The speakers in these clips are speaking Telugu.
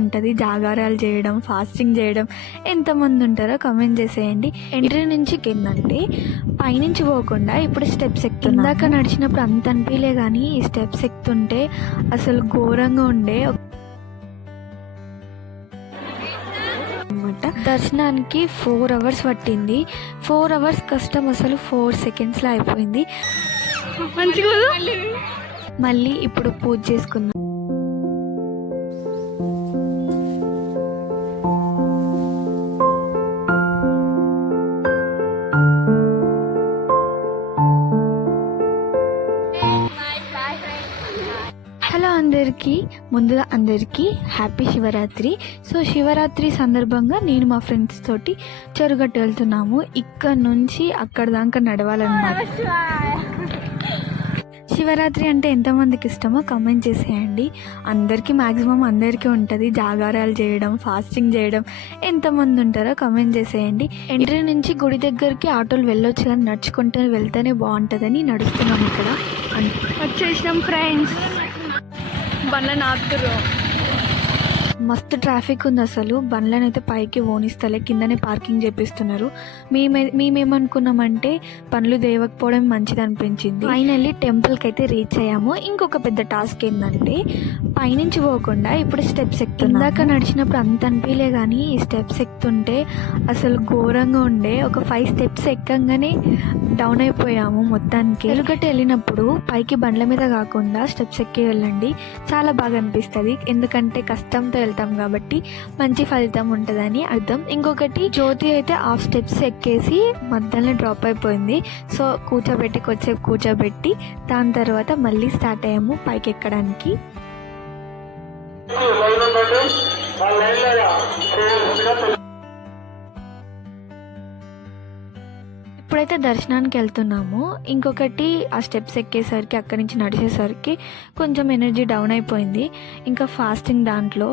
ఉంటుంది. జాగారాలు చేయడం, ఫాస్టింగ్ చేయడం ఎంతమంది ఉంటారో కమెంట్ చేసేయండి. ఎంట్రీ నుంచి కిందంటే పైనుంచి పోకుండా ఇప్పుడు స్టెప్స్ ఎక్కుతున్నా. ఇందాక నడిచినప్పుడు అంత అనిపించలే, కానీ ఈ స్టెప్స్ ఎక్కుతుంటే అసలు ఘోరంగా ఉండే అనమాట. దర్శనానికి 4 hours పట్టింది. 4 hours కష్టం అసలు 4 secondsలో అయిపోయింది. మళ్ళీ ఇప్పుడు పూజ చేసుకున్నాం. హలో ముందుగా అందరికీ హ్యాపీ శివరాత్రి. సో శివరాత్రి సందర్భంగా నేను మా ఫ్రెండ్స్ తోటి చెరుగట్టు వెళ్తున్నాము. ఇక్కడ నుంచి అక్కడ దాకా నడవాలన్నమాట. శివరాత్రి అంటే ఎంతమందికి ఇష్టమో కమెంట్ చేసేయండి. అందరికీ మ్యాక్సిమం అందరికీ ఉంటుంది. జాగారాలు చేయడం, ఫాస్టింగ్ చేయడం ఎంతమంది ఉంటారో కమెంట్ చేసేయండి. ఎంట్రీ నుంచి గుడి దగ్గరికి ఆటోలు వెళ్ళొచ్చు, కానీ నడుచుకుంటూ వెళ్తేనే బాగుంటుందని నడుస్తున్నాం. ఇక్కడ వచ్చేసినాం ఫ్రెండ్స్. బండ్లను ఆపుతుర్రు. మస్తు ట్రాఫిక్ ఉంది అసలు. బండ్లను అయితే పైకి ఓనిస్తలే, కిందనే పార్కింగ్ చేపిస్తున్నారు. మేమేమనుకున్నామంటే పనులు దేవకపోవడం మంచిది అనిపించింది. ఫైనల్లీ టెంపుల్కి అయితే రీచ్ అయ్యాము. ఇంకొక పెద్ద టాస్క్ ఏంటంటే పైనుంచి పోకుండా ఇప్పుడు స్టెప్స్ ఎక్కుతున్నా. ఇందాక నడిచినప్పుడు అంత అనిపించలే, కానీ ఈ స్టెప్స్ ఎక్కుతుంటే అసలు ఘోరంగా ఉండే. ఒక 5 steps ఎక్కంగానే డౌన్ అయిపోయాము మొత్తానికి. ఎలుగట్టు వెళ్ళినప్పుడు పైకి బండ్ల మీద కాకుండా స్టెప్స్ ఎక్కి వెళ్ళండి, చాలా బాగా అనిపిస్తుంది. ఎందుకంటే కష్టంతో వెళ్తాం కాబట్టి మంచి ఫలితం ఉంటుందని అర్థం. ఇంకొకటి, జ్యోతి అయితే 1/2 steps ఎక్కేసి మధ్యలో డ్రాప్ అయిపోయింది. సో కొద్దిసేపు కూర్చోబెట్టి దాని తర్వాత మళ్ళీ స్టార్ట్ అయ్యాము పైకి ఎక్కడానికి. ఇప్పుడైతే దర్శనానికి వెళ్తున్నాము. ఇంకొకటి, ఆ స్టెప్స్ ఎక్కేసరికి అక్కడి నుంచి నడిచేసరికి కొంచెం ఎనర్జీ డౌన్ అయిపోయింది. ఇంకా ఫాస్టింగ్ దాంట్లో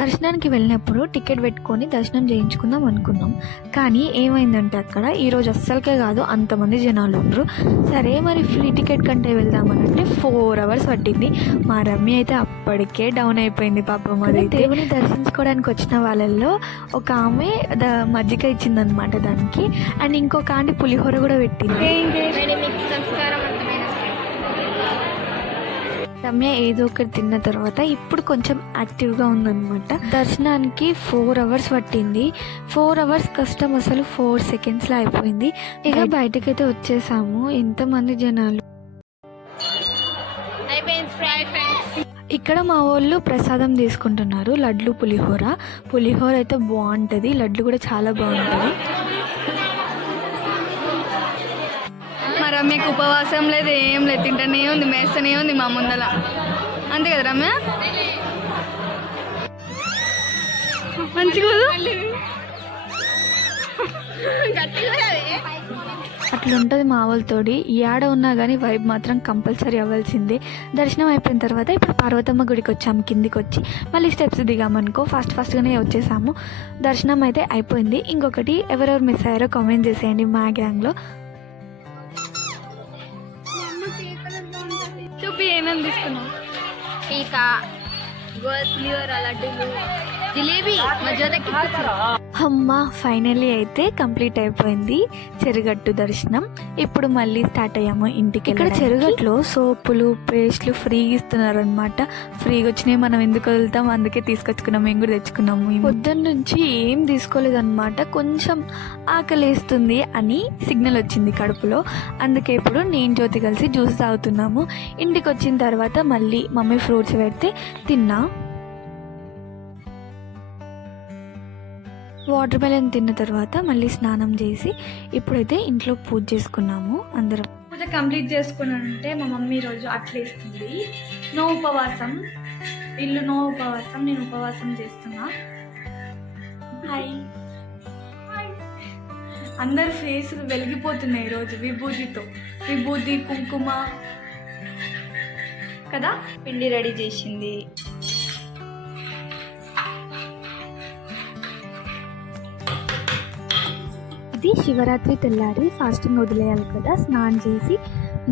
దర్శనానికి వెళ్ళినప్పుడు టికెట్ పెట్టుకొని దర్శనం చేయించుకుందాం అనుకున్నాం. కానీ ఏమైందంటే అక్కడ ఈరోజు అస్సలకే కాదు, అంతమంది జనాలు ఉండరు. సరే మరి ఫ్రీ టికెట్ కంటే వెళ్దామనంటే 4 hours పట్టింది. మా రమ్య అయితే అప్పటికే డౌన్ అయిపోయింది పాపం. అది దేవుని దర్శించుకోవడానికి వచ్చిన వాళ్ళల్లో ఒక ఆమె మజ్జిగ ఇచ్చిందనమాట దానికి. అండ్ ఇంకొక ఆంటీ పులిహోర కూడా పెట్టింది. రమ్య ఏదో ఒకటి తిన్న తర్వాత ఇప్పుడు కొంచెం యాక్టివ్గా ఉందన్నమాట. దర్శనానికి 4 hours పట్టింది. 4 hours కష్టం అసలు 4 secondsలో అయిపోయింది. ఇక బయటకైతే వచ్చేసాము. ఎంతమంది జనాలు. ఇక్కడ మా వాళ్ళు ప్రసాదం తీసుకుంటున్నారు, లడ్లు పులిహోర అయితే బాగుంటుంది, లడ్లు కూడా చాలా బాగుంటుంది. రమ్యకు ఉపవాసం లేదు, ఏం లేదు, తింటనే ఉంది, మేస్తనే ఉంది మా ముందల. అంతే కదా రమ్య? మంచిగా అట్లుంటుంది మా వాళ్ళతోటి. ఏడ ఉన్నా కానీ వైబ్ మాత్రం కంపల్సరీ అవ్వాల్సిందే. దర్శనం అయిపోయిన తర్వాత ఇప్పుడు పార్వతమ్మ గుడికి వచ్చాము. కిందికి వచ్చి మళ్ళీ స్టెప్స్ దిగామనుకో ఫాస్ట్గానే వచ్చేసాము. దర్శనం అయితే అయిపోయింది. ఇంకొకటి, ఎవరెవరు మిస్ అయ్యారో కామెంట్ చేసేయండి మా గ్యాంగ్లో. చూపి ఏమేమి తీసుకున్నాం? టీకా, పులిహోర, లడ్డూలు, జిలేబీ, అమ్మ ఫైనల్లీ అయితే కంప్లీట్ అయిపోయింది చెరుగట్టు దర్శనం. ఇప్పుడు మళ్ళీ స్టార్ట్ అయ్యాము ఇంటికి. ఇక్కడ చెరుగట్టులో సోపులు, పేస్ట్లు ఫ్రీగా ఇస్తున్నారు అనమాట. ఫ్రీగా వచ్చినాయి, మనం ఎందుకు వదులుతాం, అందుకే తీసుకొచ్చుకున్నాం. మేము కూడా తెచ్చుకున్నాము. పొద్దున్న నుంచి ఏం తీసుకోలేదన్నమాట. కొంచెం ఆకలేస్తుంది అని సిగ్నల్ వచ్చింది కడుపులో. అందుకే ఇప్పుడు నేను జ్యోతి కలిసి జ్యూస్ తాగుతున్నాము. ఇంటికి వచ్చిన తర్వాత మళ్ళీ మమ్మీ ఫ్రూట్స్ పెడితే తిన్నా. వాటర్ మెలన్ తిన్న తర్వాత మళ్ళీ స్నానం చేసి ఇప్పుడైతే ఇంట్లో పూజ చేసుకున్నాము అందరం. పూజ కంప్లీట్ చేసుకున్నానంటే మా మమ్మీ రోజు అట్లేస్తుంది. నో ఉపవాసం, ఇల్లు నో ఉపవాసం, నేను ఉపవాసం చేస్తున్నా. హాయ్, అందరు ఫేసులు వెలిగిపోతున్నాయి ఈరోజు విభూతితో. విభూతి, కుంకుమ కదా. పిండి రెడీ చేసింది. ఇది శివరాత్రి తెల్లారి ఫాస్టింగ్ వదిలేయాలి కదా, స్నానం చేసి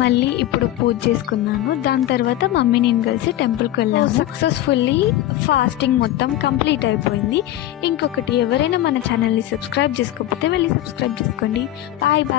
మళ్ళీ ఇప్పుడు పూజ చేసుకున్నాను. దాని తర్వాత మమ్మీ నేను కలిసి టెంపుల్కి వెళ్ళాము. సక్సెస్ఫుల్లీ ఫాస్టింగ్ మొత్తం కంప్లీట్ అయిపోయింది. ఇంకొకటి, ఎవరైనా మన ఛానల్ని సబ్స్క్రైబ్ చేసుకోకపోతే వెళ్ళి సబ్స్క్రైబ్ చేసుకోండి. Bye bye.